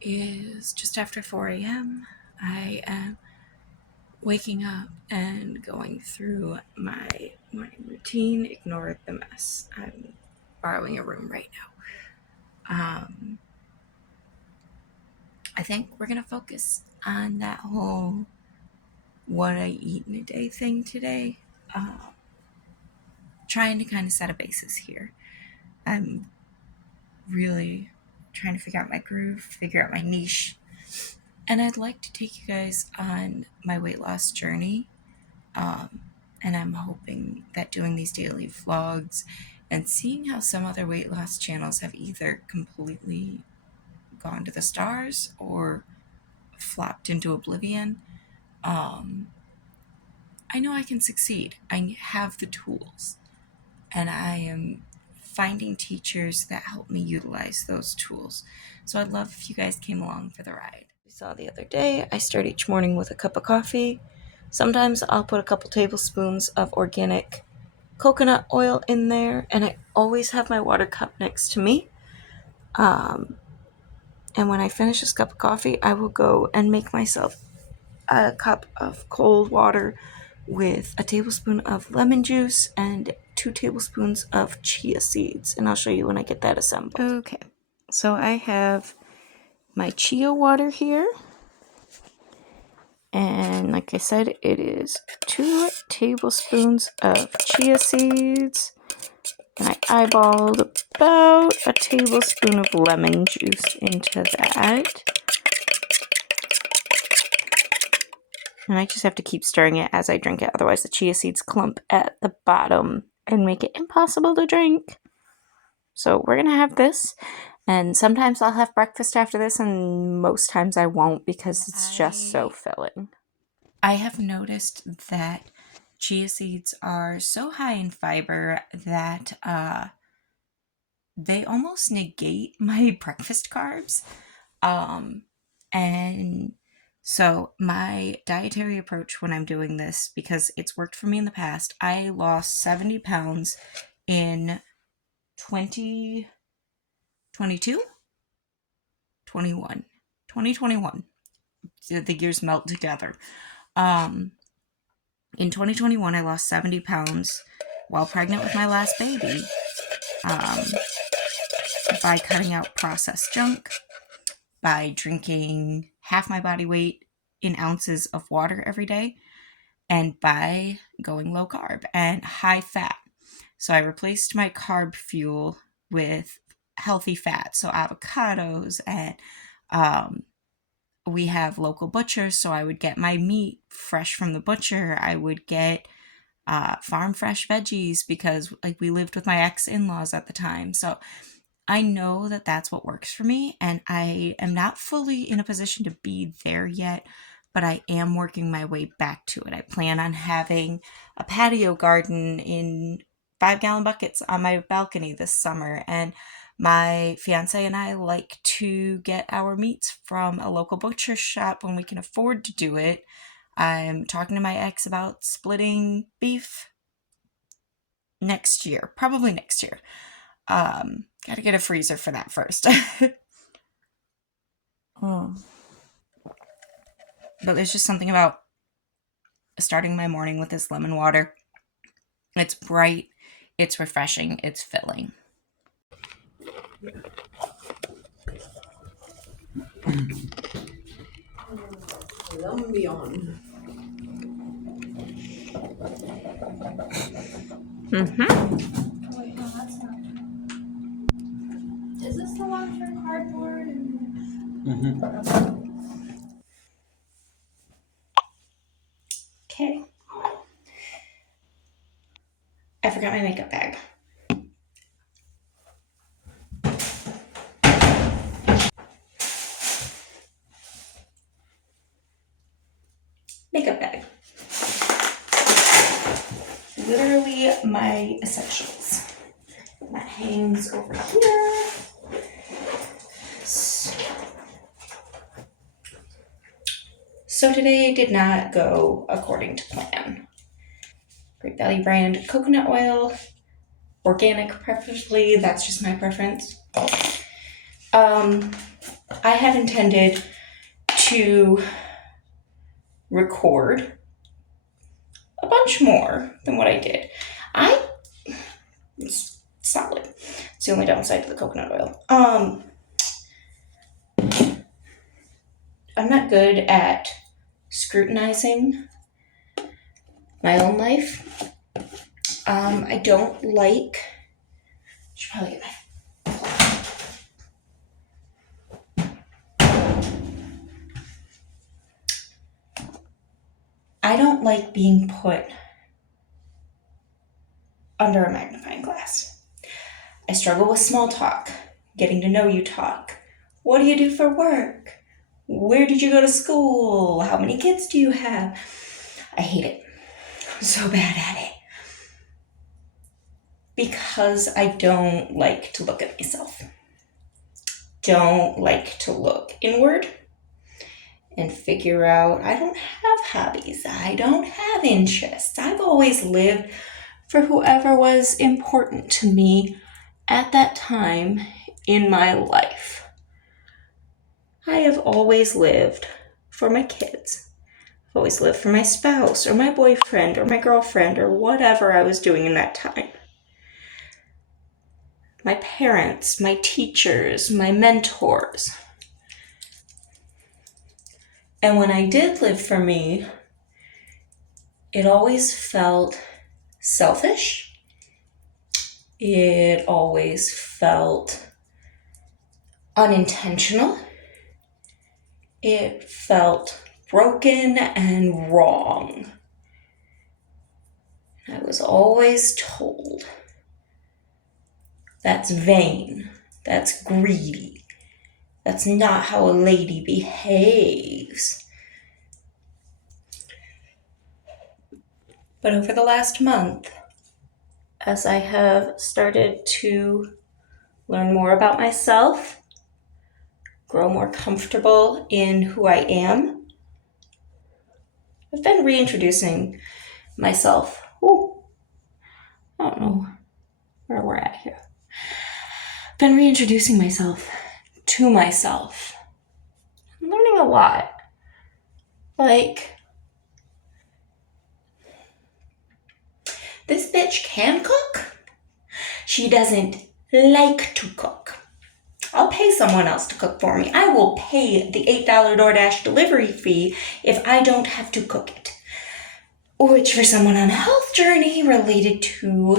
is just after 4 a.m. I am waking up and going through my morning routine. Ignore the mess. I'm borrowing a room right now. I think we're going to focus on that whole what I eat in a day thing today. Trying to kind of set a basis here. I'm really trying to figure out my groove, figure out my niche. And I'd like to take you guys on my weight loss journey. And I'm hoping that doing these daily vlogs and seeing how some other weight loss channels have either completely gone to the stars or flopped into oblivion, I know I can succeed. I have the tools, and I am finding teachers that help me utilize those tools. So I'd love if you guys came along for the ride. We saw the other day, I start each morning with a cup of coffee. Sometimes I'll put a couple tablespoons of organic coconut oil in there, and I always have my water cup next to me. And when I finish this cup of coffee, I will go and make myself a cup of cold water with a tablespoon of lemon juice and 2 tablespoons of chia seeds, and I'll show you when I get that assembled. Okay, so I have my chia water here, and like I said, it is 2 tablespoons of chia seeds, and I eyeballed about a tablespoon of lemon juice into that. And I just have to keep stirring it as I drink it, otherwise the chia seeds clump at the bottom and make it impossible to drink. So we're going to have this, and sometimes I'll have breakfast after this, and most times I won't because it's just so filling. I have noticed that chia seeds are so high in fiber that they almost negate my breakfast carbs. And so my dietary approach when I'm doing this, because it's worked for me in the past, I lost 70 pounds in 2022? 2021. The years melt together. In 2021, I lost 70 pounds while pregnant with my last baby, by cutting out processed junk, by drinking half my body weight in ounces of water every day, and by going low carb and high fat. So I replaced my carb fuel with healthy fat, so avocados, and we have local butchers, so I would get my meat fresh from the butcher. I would get farm fresh veggies because like we lived with my ex-in-laws at the time. So I know that that's what works for me, and I am not fully in a position to be there yet, but I am working my way back to it. I plan on having a patio garden in 5-gallon buckets on my balcony this summer, and my fiance and I like to get our meats from a local butcher shop when we can afford to do it. I'm talking to my ex about splitting beef next year, probably next year. Gotta get a freezer for that first. But there's just something about starting my morning with this lemon water. It's bright, it's refreshing, it's filling. Colombian. Mm-hmm. Wait, no, that's not. Is this the one for cardboard? Okay. I forgot my makeup bag. Makeup bag. Literally my essentials. That hangs over here. So today did not go according to plan. Great Value brand coconut oil, organic preferably, that's just my preference. I had intended to record a bunch more than what I did. It's solid. It's the only downside to the coconut oil. I'm not good at scrutinizing my own life. I don't like. Should probably get my. I don't like being put under a magnifying glass. I struggle with small talk, getting to know you talk. What do you do for work? Where did you go to school? How many kids do you have? I hate it. I'm so bad at it. Because I don't like to look at myself. Don't like to look inward and figure out I don't have hobbies. I don't have interests. I've always lived for whoever was important to me at that time in my life. I have always lived for my kids. I've always lived for my spouse or my boyfriend or my girlfriend or whatever I was doing in that time. My parents, my teachers, my mentors. And when I did live for me, it always felt selfish. It always felt unintentional. It felt broken and wrong. I was always told, that's vain, that's greedy, that's not how a lady behaves. But over the last month, as I have started to learn more about myself, grow more comfortable in who I am, I've been reintroducing myself. I don't know where we're at here. I've been reintroducing myself to myself. I'm learning a lot. Like, this bitch can cook. She doesn't like to cook. I'll pay someone else to cook for me. I will pay the $8 DoorDash delivery fee if I don't have to cook it. Which for someone on a health journey related to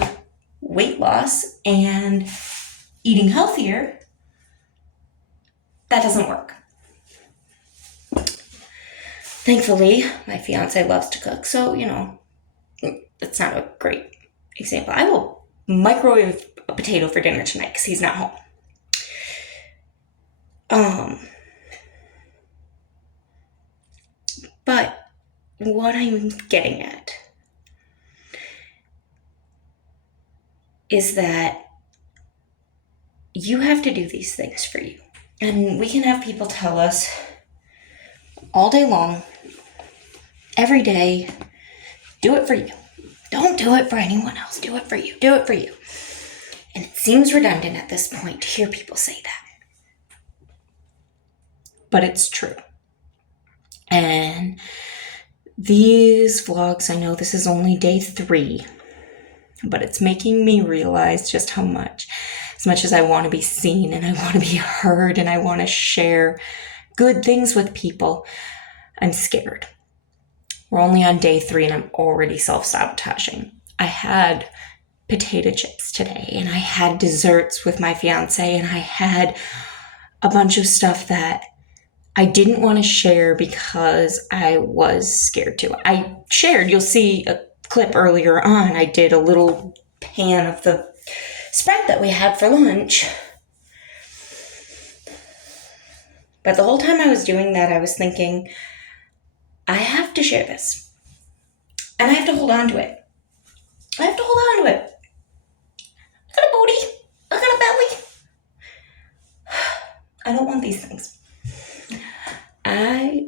weight loss and eating healthier, that doesn't work. Thankfully, my fiance loves to cook, so, that's not a great example. I will microwave a potato for dinner tonight because he's not home. But what I'm getting at is that you have to do these things for you. And we can have people tell us all day long, every day, do it for you. Don't do it for anyone else. Do it for you. Do it for you. And it seems redundant at this point to hear people say that. But it's true. And these vlogs, I know this is only day 3, but it's making me realize just how much, as much as I want to be seen and I want to be heard and I want to share good things with people, I'm scared. We're only on day 3 and I'm already self-sabotaging. I had potato chips today and I had desserts with my fiance and I had a bunch of stuff that I didn't want to share because I was scared to. I shared, you'll see a clip earlier on, I did a little pan of the spread that we had for lunch. But the whole time I was doing that, I was thinking, I have to share this. And I have to hold on to it. I have to hold on to it. I got a booty. I got a belly. I don't want these things. I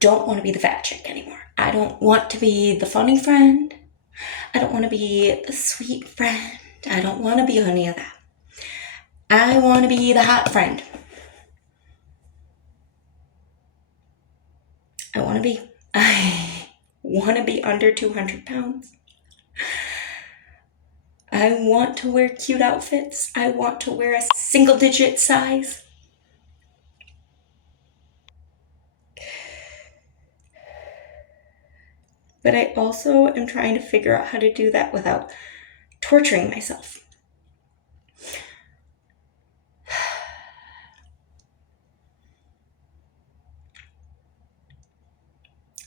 don't want to be the fat chick anymore. I don't want to be the funny friend. I don't want to be the sweet friend. I don't want to be any of that. I want to be the hot friend. I want to be under 200 pounds. I want to wear cute outfits. I want to wear a single digit size. But I also am trying to figure out how to do that without torturing myself.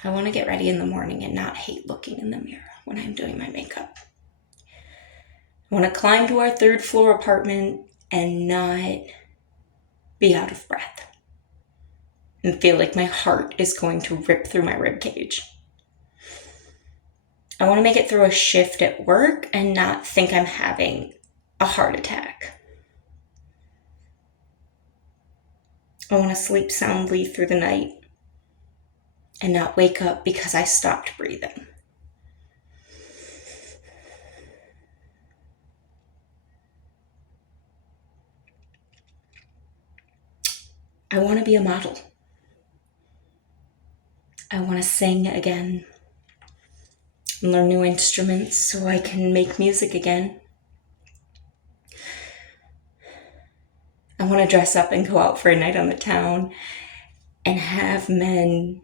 I want to get ready in the morning and not hate looking in the mirror when I'm doing my makeup. I want to climb to our 3rd floor apartment and not be out of breath and feel like my heart is going to rip through my rib cage. I want to make it through a shift at work and not think I'm having a heart attack. I want to sleep soundly through the night and not wake up because I stopped breathing. I want to be a model. I want to sing again and learn new instruments so I can make music again. I want to dress up and go out for a night on the town and have men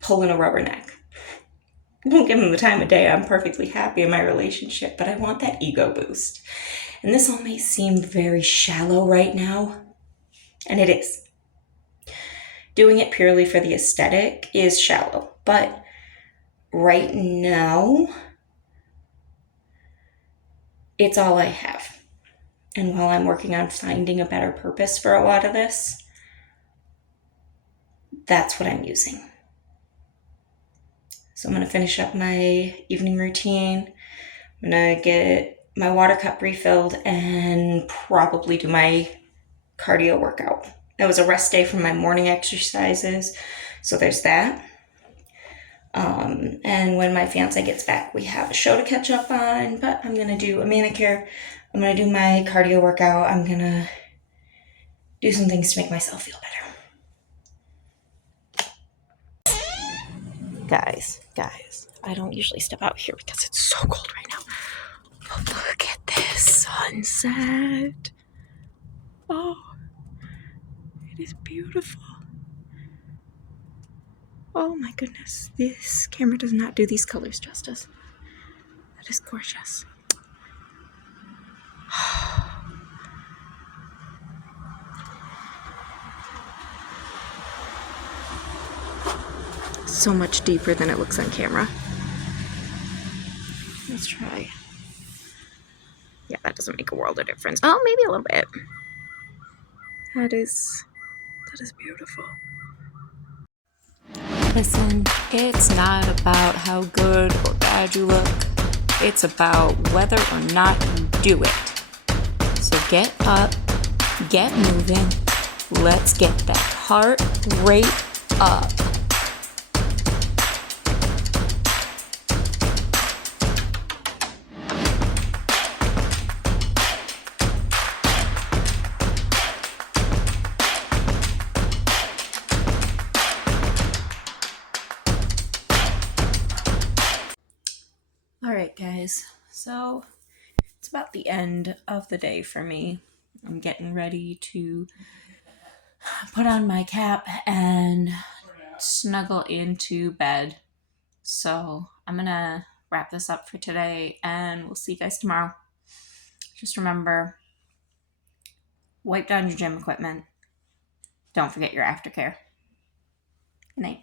pull in a rubberneck. I don't give them the time of day. I'm perfectly happy in my relationship, but I want that ego boost. And this all may seem very shallow right now, and it is. Doing it purely for the aesthetic is shallow, but right now, it's all I have. And while I'm working on finding a better purpose for a lot of this, that's what I'm using. So I'm going to finish up my evening routine. I'm going to get my water cup refilled and probably do my cardio workout. That was a rest day from my morning exercises, so there's that. And when my fiance gets back, we have a show to catch up on, but I'm going to do a manicure. I'm going to do my cardio workout. I'm going to do some things to make myself feel better. Guys, I don't usually step out here because it's so cold right now. But look at this sunset. Oh, it is beautiful. Oh my goodness, this camera does not do these colors justice. That is gorgeous. So much deeper than it looks on camera. Let's try. Yeah, that doesn't make a world of difference. Oh, maybe a little bit. That is beautiful. Listen, it's not about how good or bad you look. It's about whether or not you do it. So get up, get moving. Let's get that heart rate up. Alright guys, so it's about the end of the day for me. I'm getting ready to put on my cap and snuggle into bed. So I'm gonna wrap this up for today and we'll see you guys tomorrow. Just remember, wipe down your gym equipment. Don't forget your aftercare. Good night.